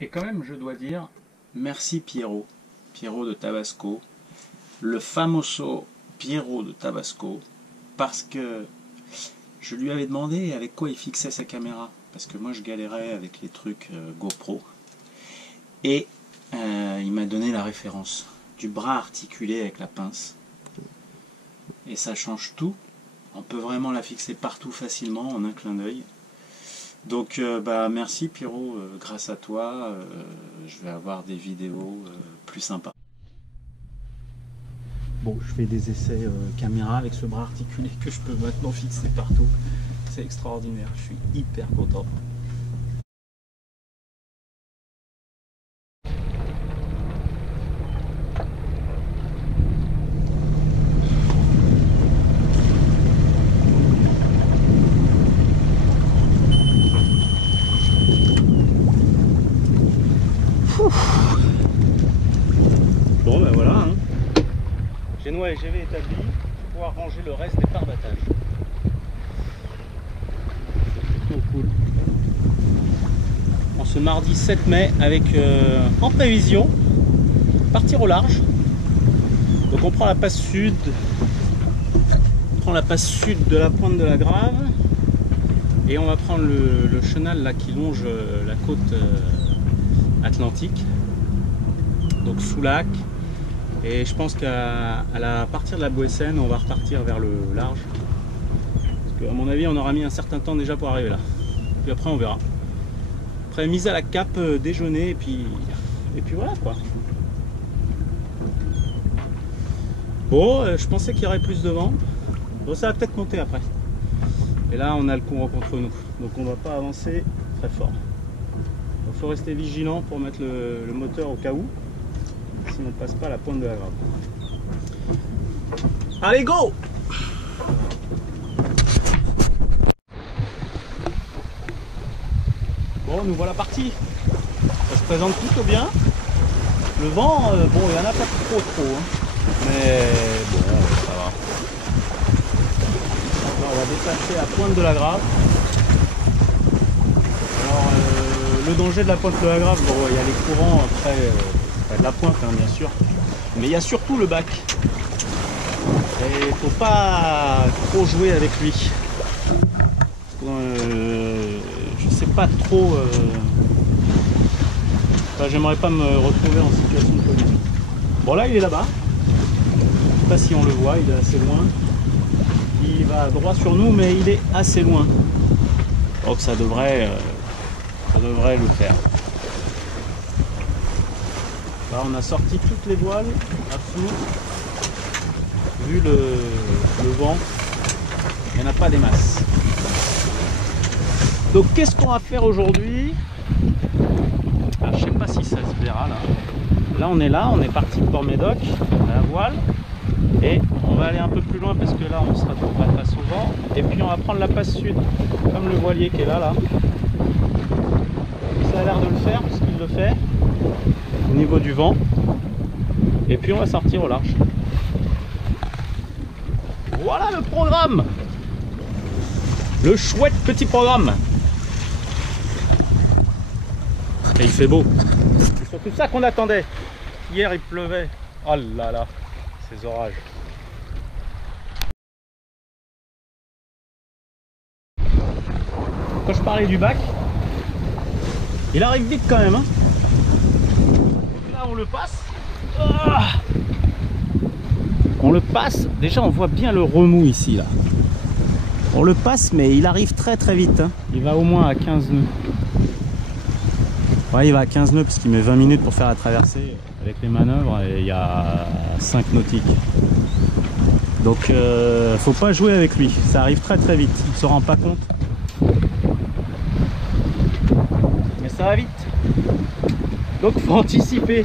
Et quand même, je dois dire, merci Piero, Piero de Tabasco, le famoso Piero de Tabasco, parce que je lui avais demandé avec quoi il fixait sa caméra, parce que moi je galérais avec les trucs GoPro, et il m'a donné la référence du bras articulé avec la pince, et ça change tout. On peut vraiment la fixer partout facilement en un clin d'œil. Donc merci Pierrot, grâce à toi, je vais avoir des vidéos plus sympas. Bon, je fais des essais caméra avec ce bras articulé que je peux maintenant fixer partout. C'est extraordinaire, je suis hyper content. Bon ben voilà, hein. Génois et GV établi, pour pouvoir ranger le reste des pare battage. Oh, cool. En ce mardi 7 mai, avec en prévision, partir au large. Donc on prend la passe sud, de la pointe de la Grave, et on va prendre le chenal là qui longe la côte atlantique, donc Soulac. Et je pense qu'à partir de la Bouessène, on va repartir vers le large. Parce qu'à mon avis, on aura mis un certain temps déjà pour arriver là. Puis après, on verra. Après, mise à la cape, déjeuner, et puis voilà quoi. Bon, je pensais qu'il y aurait plus de vent. Bon, ça va peut-être monter après. Et là, on a le courant contre nous. Donc on ne va pas avancer très fort. Il faut rester vigilant pour mettre le moteur au cas où. Si on ne passe pas la pointe de la Grave. Allez, go! Bon, nous voilà partis. Ça se présente plutôt bien. Le vent, bon, il n'y en a pas trop, hein. Mais bon, ça va. Là, on va déplacer la pointe de la Grave. Alors, le danger de la pointe de la Grave, bon, il y a les courants après. De la pointe hein, bien sûr, mais il y a surtout le bac et il faut pas trop jouer avec lui. Je sais pas trop, j'aimerais pas me retrouver en situation de collision. Bon là il est là-bas, je sais pas si on le voit, il est assez loin, il va droit sur nous mais il est assez loin, donc ça devrait le faire. Là, on a sorti toutes les voiles à flou. Vu le vent, il n'y en a pas des masses. Donc, qu'est-ce qu'on va faire aujourd'hui? Je ne sais pas si ça se verra là. Là, on est parti de Port-Médoc, à la voile. Et on va aller un peu plus loin parce que là, on se retrouvera face au vent. Et puis, on va prendre la passe sud, comme le voilier qui est là. Ça a l'air de le faire, puisqu'il le fait. Au niveau du vent, et puis on va sortir au large. Voilà le programme, le chouette petit programme. Et il fait beau, c'est surtout ça qu'on attendait. Hier il pleuvait, oh là là, ces orages. Quand je parlais du bac, il arrive vite quand même, hein. On le passe. On le passe. Déjà on voit bien le remous ici là. On le passe mais il arrive très vite hein. Il va au moins à 15 nœuds. Ouais, il va à 15 nœuds parce qu'il met 20 minutes pour faire la traversée avec les manœuvres et il y a 5 nautiques. Donc faut pas jouer avec lui. Ça arrive très vite. Il se rend pas compte. Mais ça va vite. Donc faut anticiper.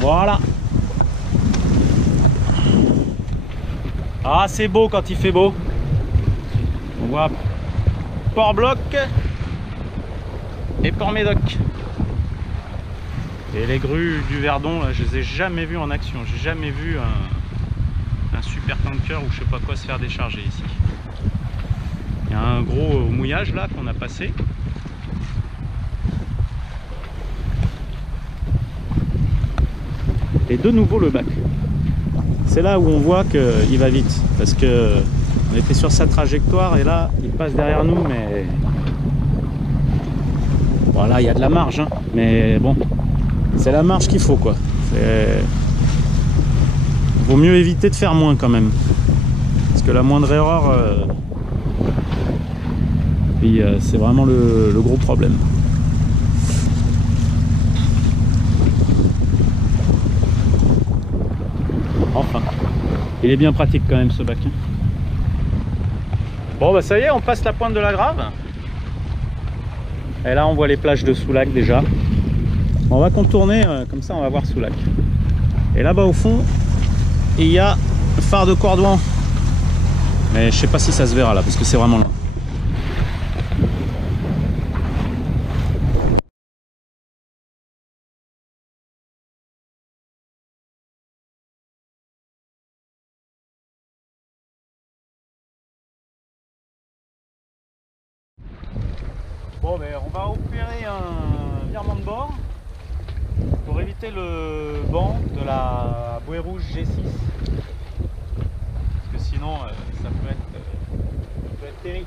Voilà. Ah c'est beau quand il fait beau. On voit Port-Bloc et Port-Médoc. Et les grues du Verdon, là, je les ai jamais vues en action. J'ai jamais vu un super tanker ou je sais pas quoi se faire décharger ici. Il y a un gros mouillage là qu'on a passé. Et de nouveau le bac. C'est là où on voit qu'il va vite. Parce que on était sur sa trajectoire et là il passe derrière nous, mais voilà, il y a de la marge, hein. Mais bon, c'est la marge qu'il faut quoi. Vaut mieux éviter de faire moins quand même. Parce que la moindre erreur, c'est vraiment le gros problème. Enfin, il est bien pratique quand même ce bac. Bon bah ça y est, on passe la pointe de la Grave. Et là on voit les plages de Soulac déjà. On va contourner, comme ça on va voir Soulac. Et là-bas au fond, il y a le phare de Cordouan. Mais je sais pas si ça se verra là, parce que c'est vraiment loin. Bon ben on va opérer un virement de bord pour éviter le banc de la bouée rouge G6. Parce que sinon ça peut être terrible.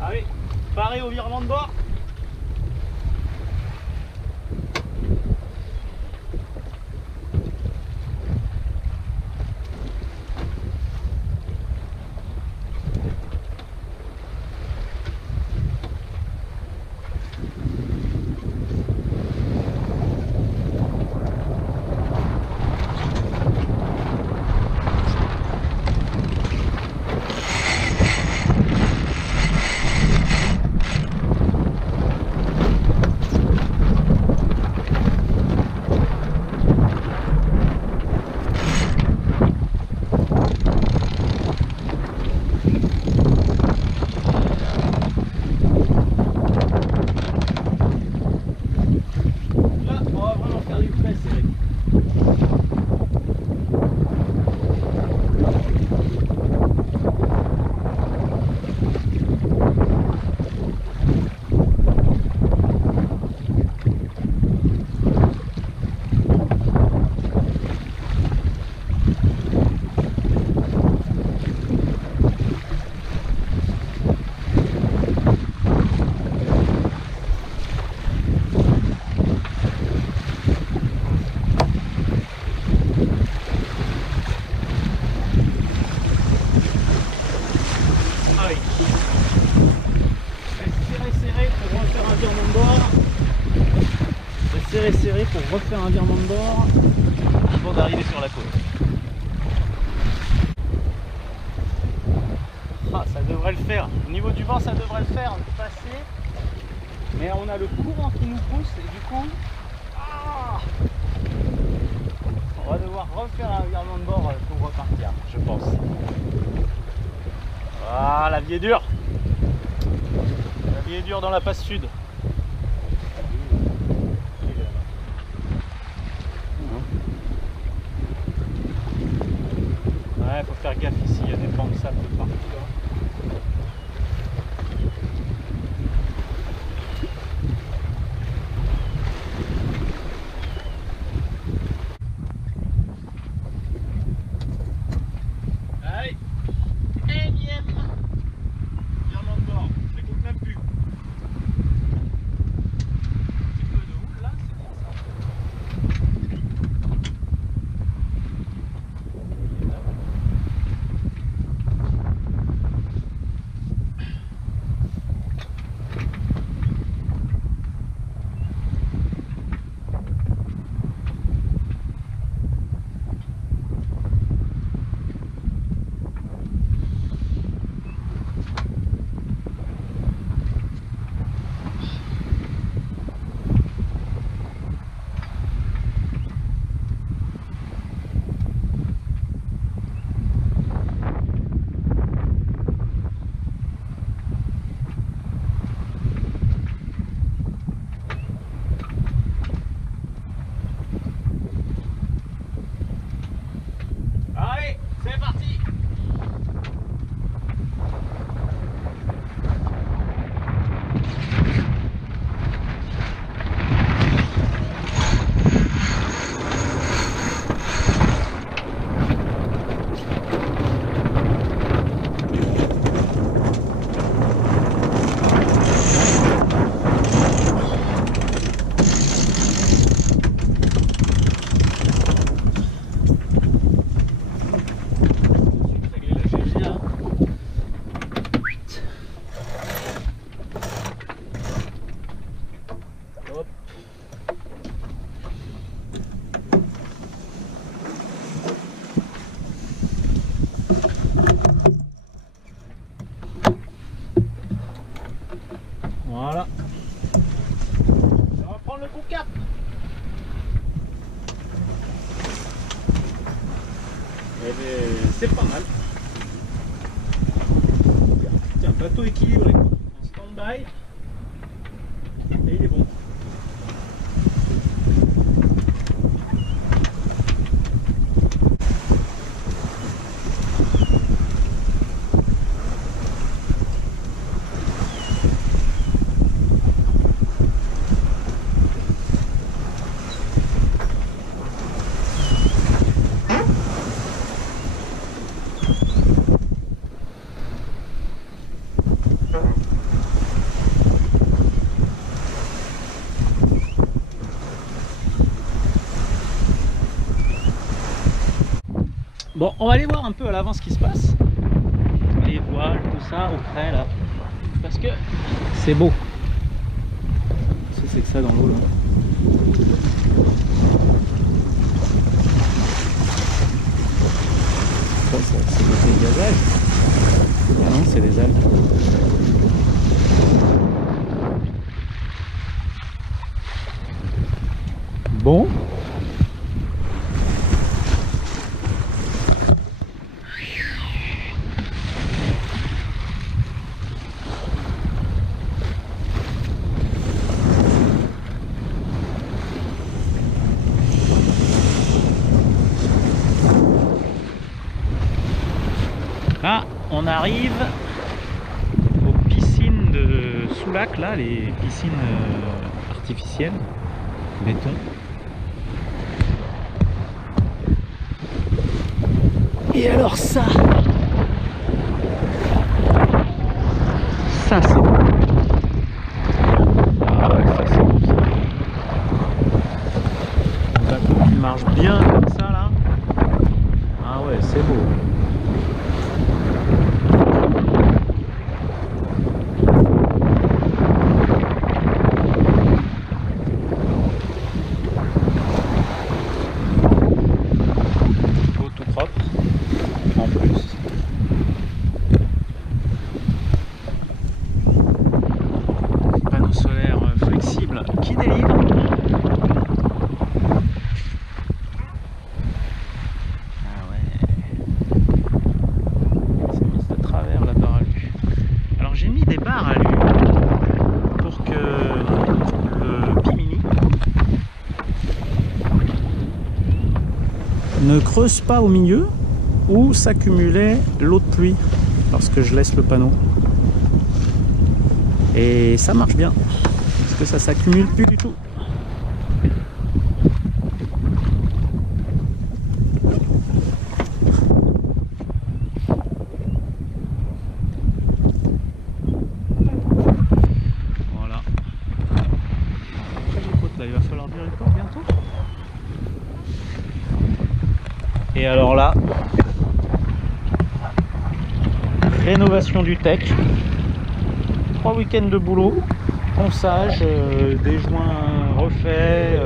Allez, paré au virement de bord. Serré pour refaire un virement de bord avant d'arriver sur la côte. Ah, ça devrait le faire. Au niveau du vent, ça devrait le faire passer. Mais on a le courant qui nous pousse et du coup, on va devoir refaire un virement de bord pour repartir, je pense. Ah, la vie est dure. La vie est dure dans la passe sud. Ouais, faut faire gaffe ici, il y a des pans de sable de partout. Allez, énième virement de bord, je l'écoute même plus. Un petit peu de houle là, c'est bien ça. C'est pas mal. C'est un bateau équilibré, en stand-by, et il est bon. Bon, on va aller voir un peu à l'avant ce qui se passe. Les voiles, tout ça, au frais là. Parce que c'est beau. Qu'est-ce que c'est que ça dans l'eau là? C'est des gazages. Ah non, c'est des algues. Bon. Là, on arrive aux piscines de Soulac, là, les piscines artificielles, béton. Et alors ça c'est bon. Ah ouais, ça c'est bon ça. Le bateau qui marche bien comme ça là. Ah ouais, c'est beau. Ne creuse pas au milieu où s'accumulait l'eau de pluie lorsque je laisse le panneau. Et ça marche bien parce que ça s'accumule plus du tout. Voilà. Là, il va falloir virer le port bientôt. Et alors là, rénovation du tech, 3 week-ends de boulot, ponçage, des joints refaits,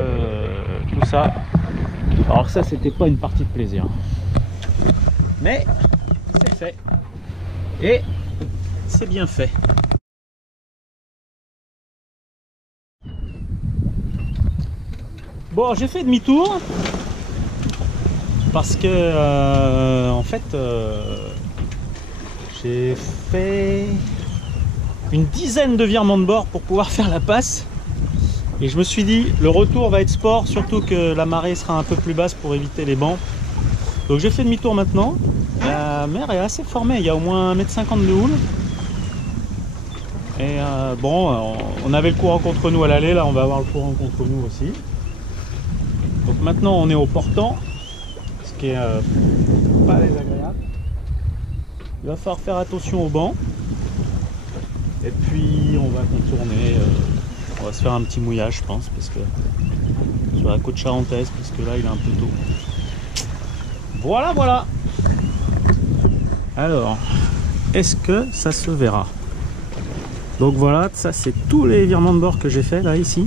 tout ça. Alors ça, c'était pas une partie de plaisir, mais c'est fait et c'est bien fait. Bon, j'ai fait demi-tour. Parce que en fait j'ai fait une dizaine de virements de bord pour pouvoir faire la passe et je me suis dit le retour va être sport, surtout que la marée sera un peu plus basse pour éviter les bancs. Donc j'ai fait demi-tour maintenant. La mer est assez formée, il y a au moins 1,50 m de houle et bon, on avait le courant contre nous à l'aller, là on va avoir le courant contre nous aussi. Donc maintenant on est au portant, qui est pas désagréable. Il va falloir faire attention au banc et puis on va contourner, on va se faire un petit mouillage je pense, parce que sur la côte charentaise, parce que là il est un peu tôt. Voilà. Alors est-ce que ça se verra? Donc voilà, ça c'est tous les virements de bord que j'ai fait là ici.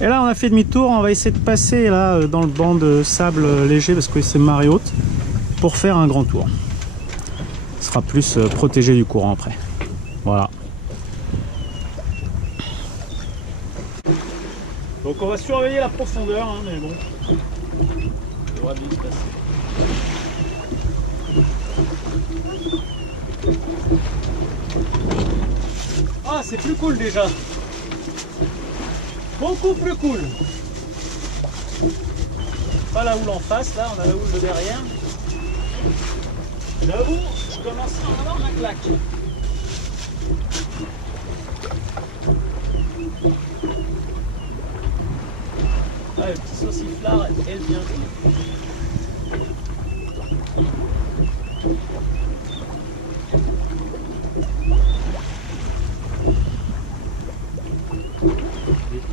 Et là on a fait demi-tour, on va essayer de passer là dans le banc de sable léger parce que c'est marée haute pour faire un grand tour. Ce sera plus protégé du courant après. Voilà. Donc on va surveiller la profondeur, hein, mais bon, ça devrait bien se passer. Ah, c'est plus cool déjà. Beaucoup plus cool. Pas la houle en face, là, on a la houle de derrière. J'avoue, je commence à en avoir ma claque. Ah, le petit sauciflard est bien joué.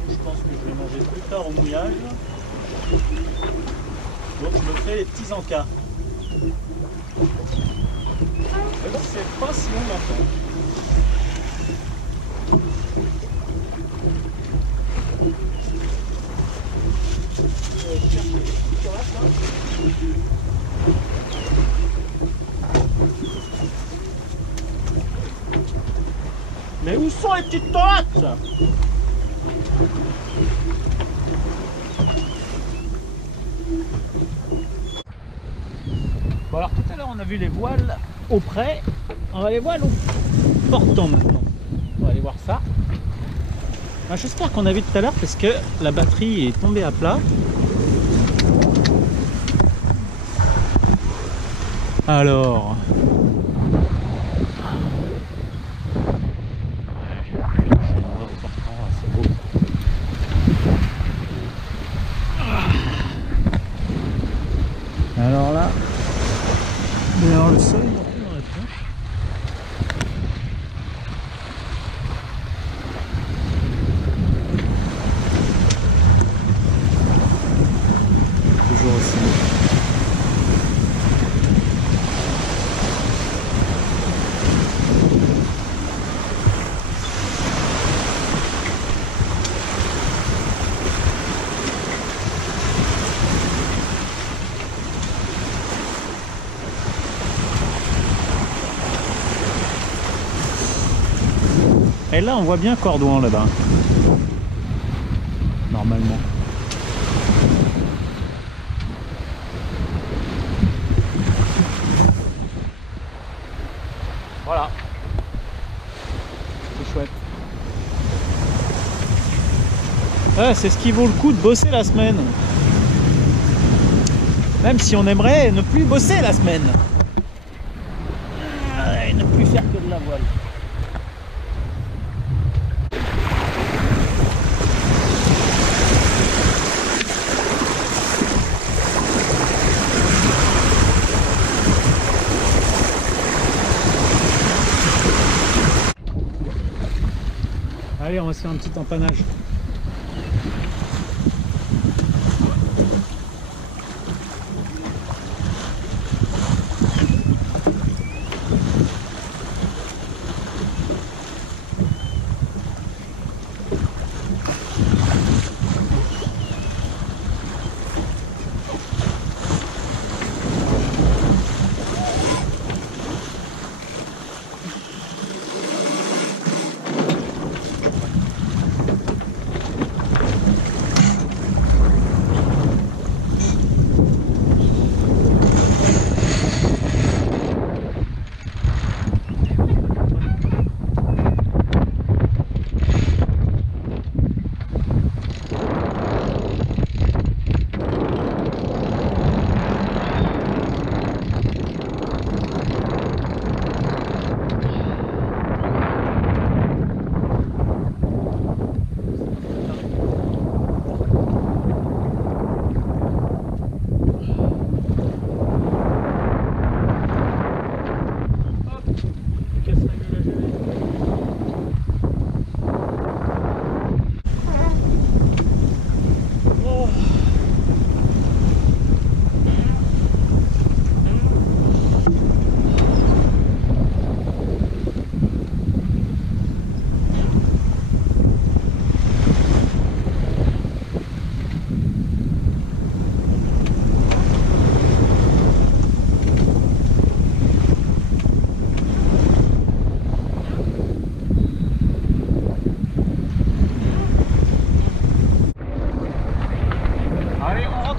Je pense que je vais manger plus tard au mouillage. Donc je me fais les petits encas. C'est pas si long longtemps. Mais où sont les petites tomates? Bon alors tout à l'heure on a vu les voiles au près, on va les voiles au portant maintenant. On va aller voir ça. Ah, j'espère qu'on a vu tout à l'heure parce que la batterie est tombée à plat. Alors... Alors là, il va y avoir le sol dans la planche. Toujours aussi. Et là on voit bien Cordouan là-bas. Normalement. Voilà. C'est chouette. Ouais, c'est ce qui vaut le coup de bosser la semaine. Même si on aimerait ne plus bosser la semaine. Et ne plus faire que de la voile. Allez, on va se faire un petit empannage.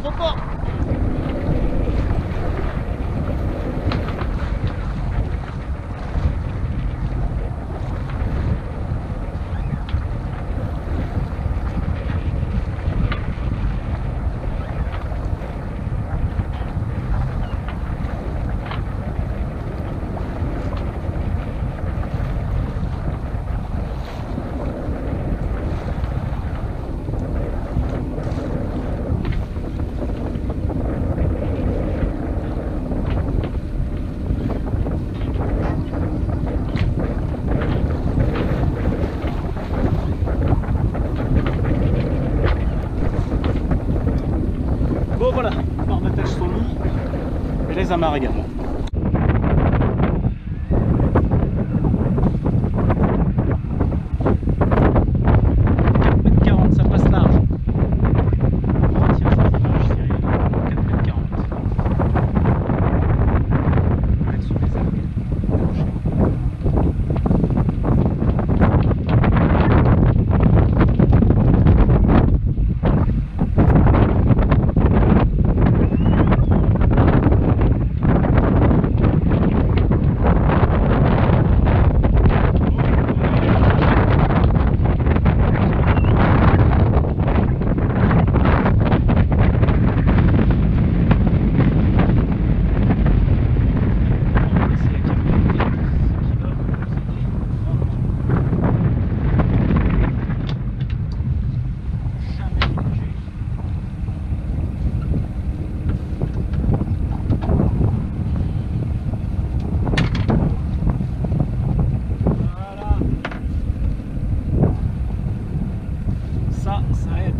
faut pas. Bon voilà, barre d'attache sont mis et les amarres également. Ça passe large. Oh, tiens, ça c'est large, Cyril. 4,40 m. On va être sur les algues. Ça aide.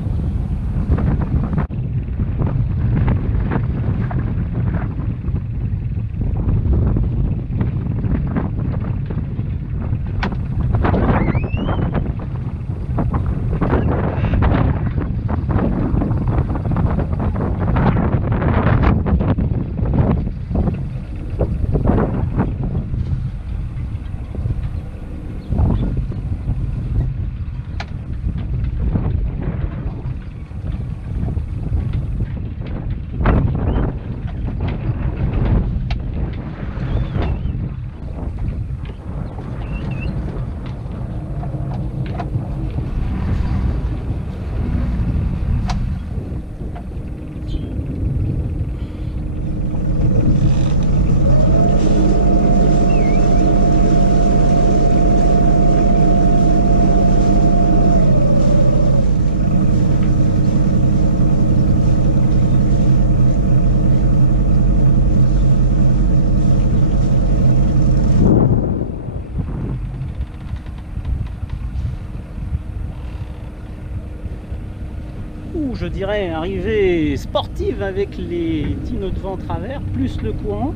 Je dirais arrivée sportive avec les 10 nœuds de vent en travers plus le courant,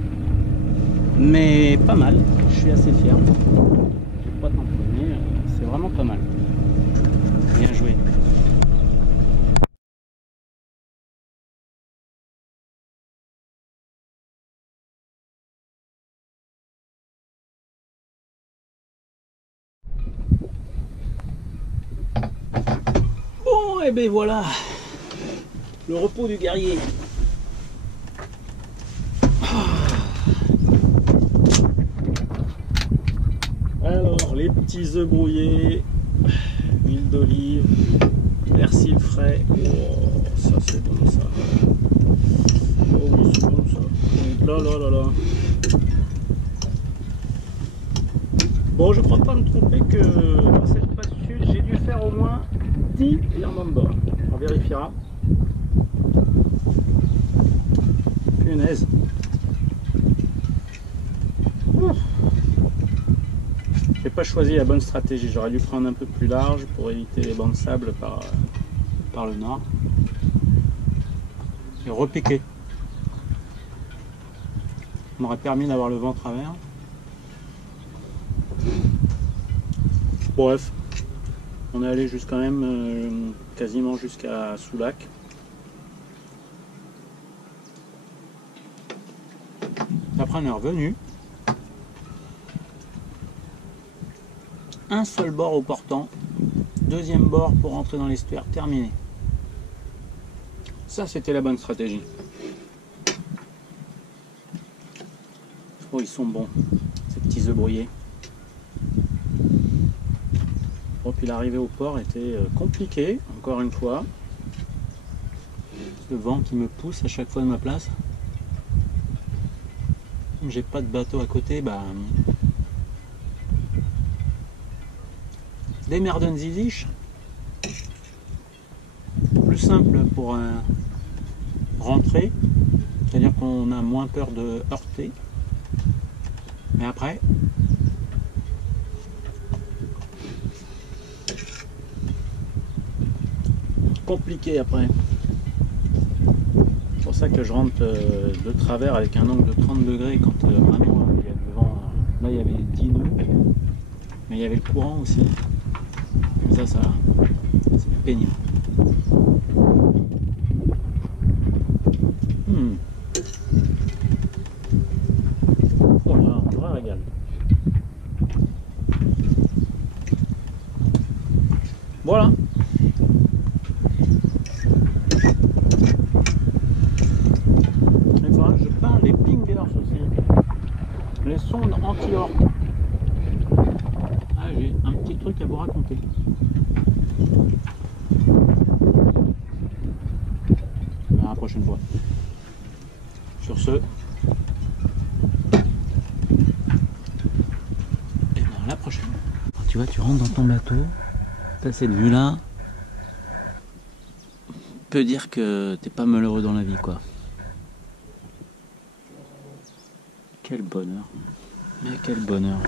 mais pas mal, je suis assez fier. Je vais pas tamponner, c'est vraiment pas mal. Bien joué. Bon, et ben voilà, le repos du guerrier. Alors, les petits œufs brouillés, huile d'olive, persil frais. Oh, ça c'est bon ça. Oh oui, c'est bon ça. Là là là là. Bon, je crois pas me tromper que dans cette passe sud, j'ai dû faire au moins 10 virements de bord. On vérifiera. Punaise. J'ai pas choisi la bonne stratégie. J'aurais dû prendre un peu plus large pour éviter les bancs de sable par le nord. Et repiquer. Ça m'aurait permis d'avoir le vent travers. Bref, on est allé jusqu'à même quasiment jusqu'à Soulac. Après on est revenu. Un seul bord au portant, deuxième bord pour rentrer dans l'estuaire, terminé. Ça, c'était la bonne stratégie. Oh, ils sont bons, ces petits œufs brouillés. Bon, puis l'arrivée au port était compliquée, encore une fois. Ce vent qui me pousse à chaque fois de ma place. Comme j'ai pas de bateau à côté, bah... démerden Sie sich. Plus simple pour rentrer, c'est-à-dire qu'on a moins peur de heurter. Mais après, compliqué après. C'est pour ça que je rentre de travers avec un angle de 30 degrés quand vraiment il y a le vent. Là il y avait 10 nœuds, mais il y avait le courant aussi. Ça c'est pénible. Voilà, un vrai régal. Voilà. Il faudra que je parle des pingers aussi. Les sondes anti-orques. Ah, j'ai un petit truc à vous raconter. À la prochaine fois. Sur ce, et bien à la prochaine. Tu vois, tu rentres dans ton bateau, t'as cette vue-là, peut dire que t'es pas malheureux dans la vie, quoi. Quel bonheur. Mais quel bonheur.